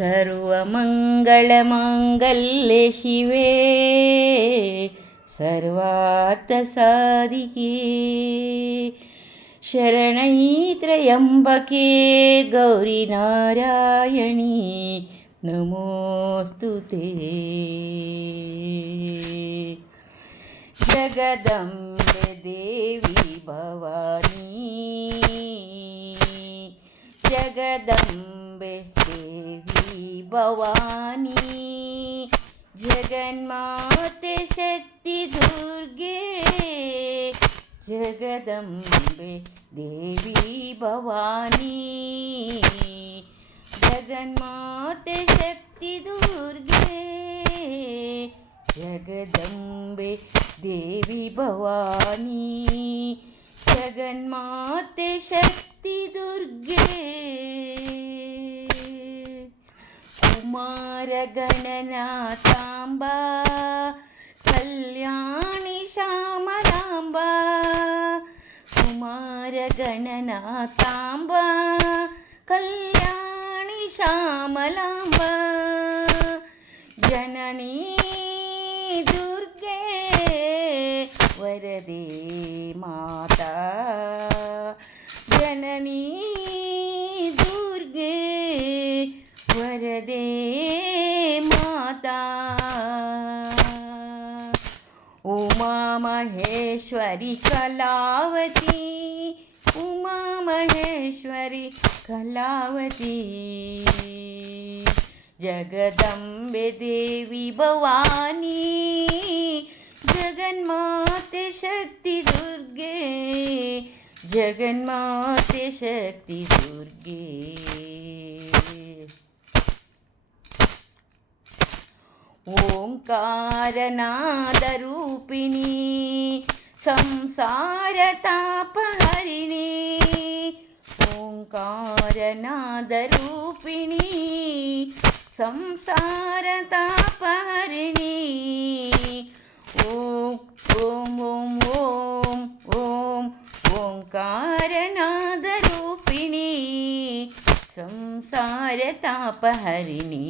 ಸರ್ವಮಂಗಳಮಾಂಗಲ್ಯೆ ಶಿವೆ ಸರ್ವಾರ್ಥಸಾಧಿಕೆ ಶರಣೈತ್ರ್ಯಂಬಕೆ ಗೌರಿ ನಾರಾಯಣಿ ನಮೋಸ್ತುತೇ. ಜಗದಂಬೆ ದೇವಿ ಭವಾನಿ, ಜಗದಂಬೆ ದೇವಿ ಭವಾನಿ, ಜಗನ್ಮಾತೆ ಶಕ್ತಿ ದುರ್ಗೆ, ಜಗದಂಬೆ ದೇವಿ ಭವಾನಿ, ಜಗನ್ಮಾತೆ ಶಕ್ತಿ ದುರ್ಗೆ, ಜಗದಂಬೆ ದೇವಿ ಭವಾನಿ, ಜಗನ್ಮಾತೆ ಶಕ್ತಿ ದುರ್ಗೆ. ಕುಮಾರ ಗಣನಾಥಾಂಬ ಕಲ್ಯಾಣಿ ಶ್ಯಾಮಲಾಂಬ, ಕುಮಾರ ಗಣನಾಥಾಂಬ ಕಲ್ಯಾಣಿ ಶ್ಯಾಮಲಾಂಬ, ಜನನೀ ದುರ್ಗೆ ವರದೆ ಮಾತಾ, ಜನನೀ ದುರ್ಗೆ ವರದೆ ಮಾತಾ. ಉಮಾ ಮಹೇಶ್ವರಿ ಕಲಾವತಿ, ಉಮಾ ಮಹೇಶ್ವರಿ ಕಲಾವತಿ, ಜಗದಂಬೆ ದೇವಿ ಭವಾನಿ, ಜಗನ್ಮಾತೆ ಶಕ್ತಿ ದುರ್ಗೆ, ಜಗನ್ಮಾತೆ ಶಕ್ತಿ ದುರ್ಗೆ. ಓಂಕಾರನಾದ ರೂಪಿಣಿ ಸಂಸಾರ ತಾಪಹರಿಣಿ, ಓಂಕಾರನಾದ ರೂಪಿಣಿ ಸಂಸಾರ ತಾಪಹರಿಣಿ. ಓಂ ಓಂ ಓಂ ಓಂ ಓಂ ಓಂಕಾರನಾದ ರೂಪಿಣಿ ಸಂಸಾರ ತಾಪಹರಿಣಿ.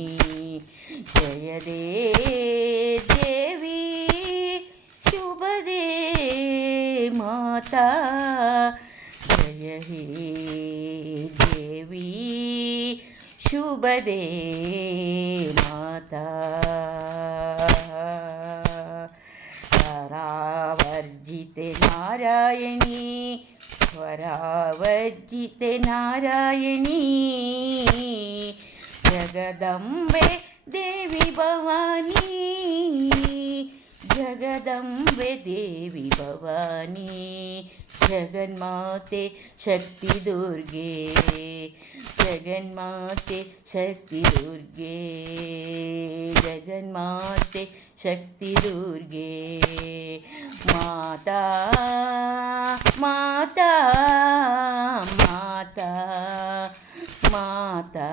ಜಯ ದೇವಿ ಶುಭದೇ ಮಾತಾ, ಜಯ ಹೇ ದೇವಿ ಶುಭದೇ ಮಾತಾ. ಸ್ವರಾವರ್ಜಿತೆ ನಾರಾಯಣಿ, ಸ್ವರಾವರ್ಜಿತೆ ನಾರಾಯಣಿ, ಜಗದಂಬೆ ದೇವಿ ಭವಾನಿ, ಜಗದಂಬೆ ದೇವಿ ಭವಾನಿ, ಜಗನ್ಮಾತೆ ಶಕ್ತಿ ದುರ್ಗೆ, ಜಗನ್ಮಾತೆ ಶಕ್ತಿ ದುರ್ಗೆ, ಜಗನ್ಮಾತೆ ಶಕ್ತಿ ದುರ್ಗೆ. ಮಾತಾ ಮಾತಾ ಮಾತಾ ಮಾತಾ.